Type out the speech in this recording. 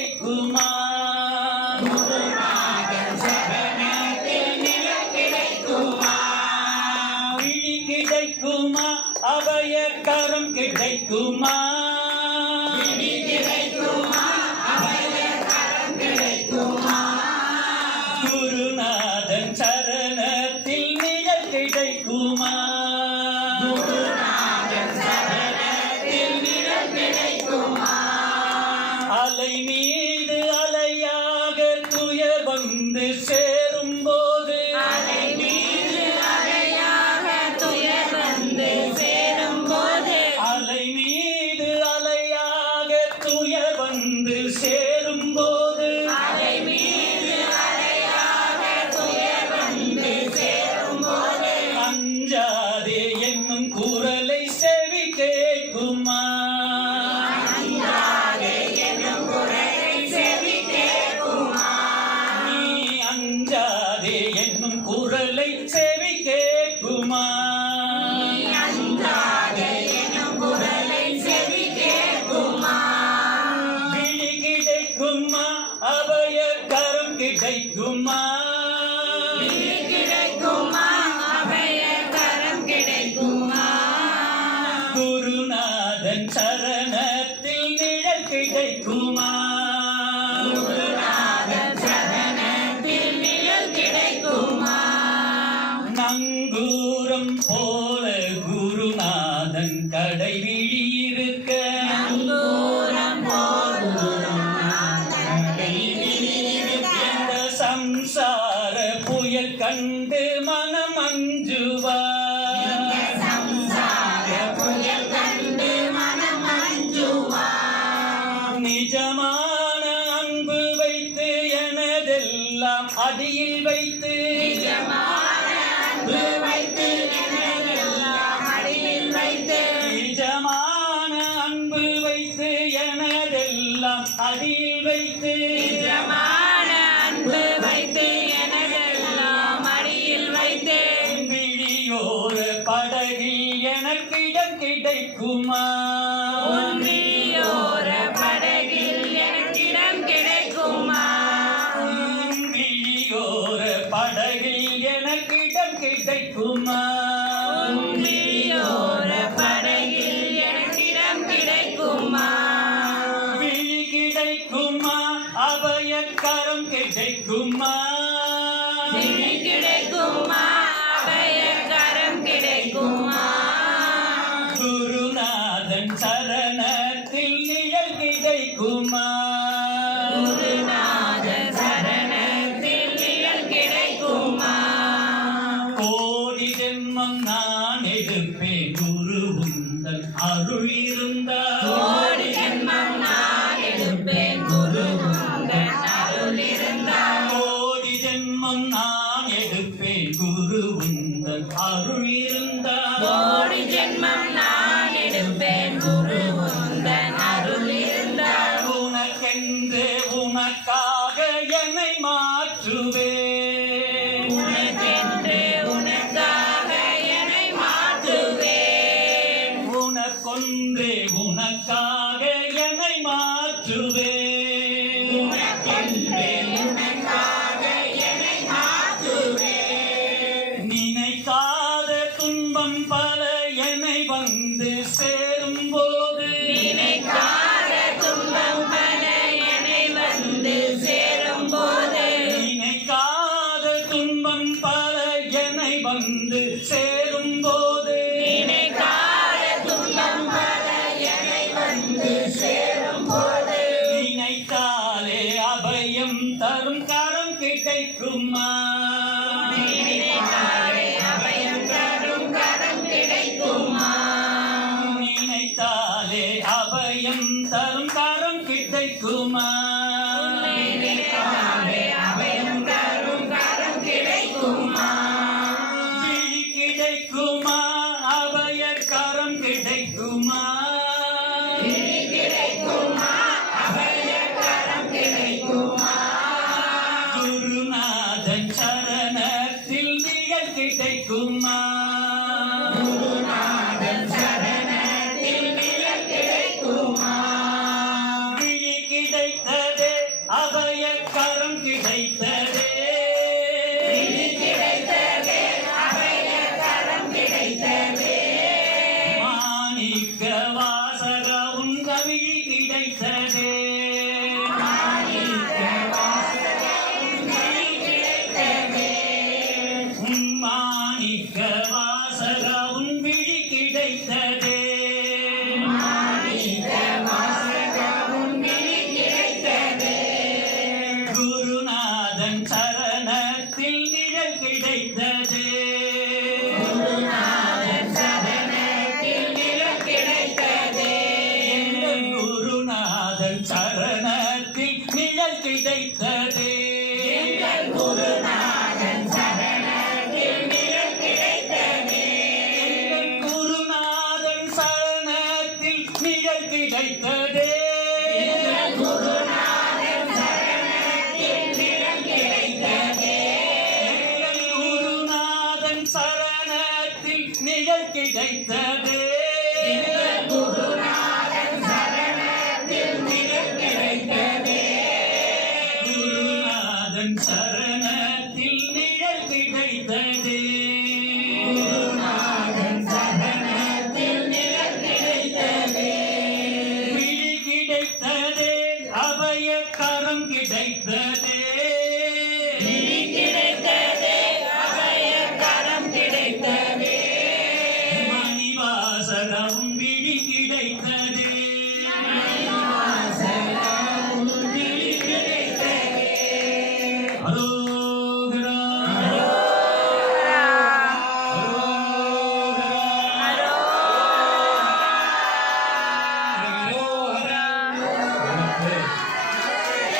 கிடைக்குமா? விழி கிடைக்குமா? அபயக்கரம் கிடைக்குமா? குருநாதன் சரணத்தில் நிழல் கிடைக்குமா? அலை மீது அலையாக துயர் வந்து சேரும் போது அலை மீது அலையாக துயர் வந்து சேரும் போது அஞ்சாதே என்னும் குரலை செவி கேட்குமா? அஞ்சாதே என்னும் குரலை செவி கேட்குமா? விழி கிடைக்குமா? அபயக்கரம் கிடைக்குமா? குருநாதன் சரணத்தில் நிழல் கிடைக்குமா? நங்கூரம் போல குருநாதன் கடை விழியிருக்க இந்த சம்சார புயல் கண்டு மனம் அஞ்சுவார். நிஜமான அன்பு வைத்து எனதெல்லாம் அடியில் வைத்து நிஜமான அன்பு வைத்து எனதெல்லாம் அடியில் வைத்து விழியோர படகில் எனக்கு இடம் கிடைக்குமா? விழியோர படகில் எனக்கு இடம் கிடைக்குமா? விழி கிடைக்குமா? அபயக்கரம் கிடைக்குமா? குருநாதன் சரணத்தில் நிழல் கிடைக்குமா? கோடி ஜென்மம் நான் எடுப்பேன் குரு உந்தன் அருள் இருந்தால். கோடி ஜென்மம் நான் எடுப்பேன் குரு உந்தன் அருள் இருந்தால். உனக்கென்று உனக்காக என்னை மாற்றுவேன். உனக்கொன்றே உனக்காக என்னை மாற்றுவேன். நினைக்காத துன்பம் பல என்னை வந்து சேரும் போது நினைக்காத துன்பம் பல என்னை வந்து சேரும் போது நினைத்தாலே அபயம் தரும் கரம் கிடைக்குமா? நினைத்தாலே அபயம் தரும் கரம் கிடைக்குமா? விழி கிடைக்குமா? அபயக்கரம் கிடைக்குமா? குருநாதன் சரணத்தில் நிழல் கிடைக்குமா? விழி கிடைத்த மாணிக்க வாசகா உன் விழி கிடைத்ததே குருநாதன் சரணத்தில் நிழல் கிடைத்ததே எங்கள் குருநாதன் சரணத்தில் நிழல் கிடைத்ததே எங்கள் குருநாதன் சரணத்தில் நிழல் கிடைத்ததே எங்கள் குருநாதன் சரணத்தில் நிழல் கிடைத்ததே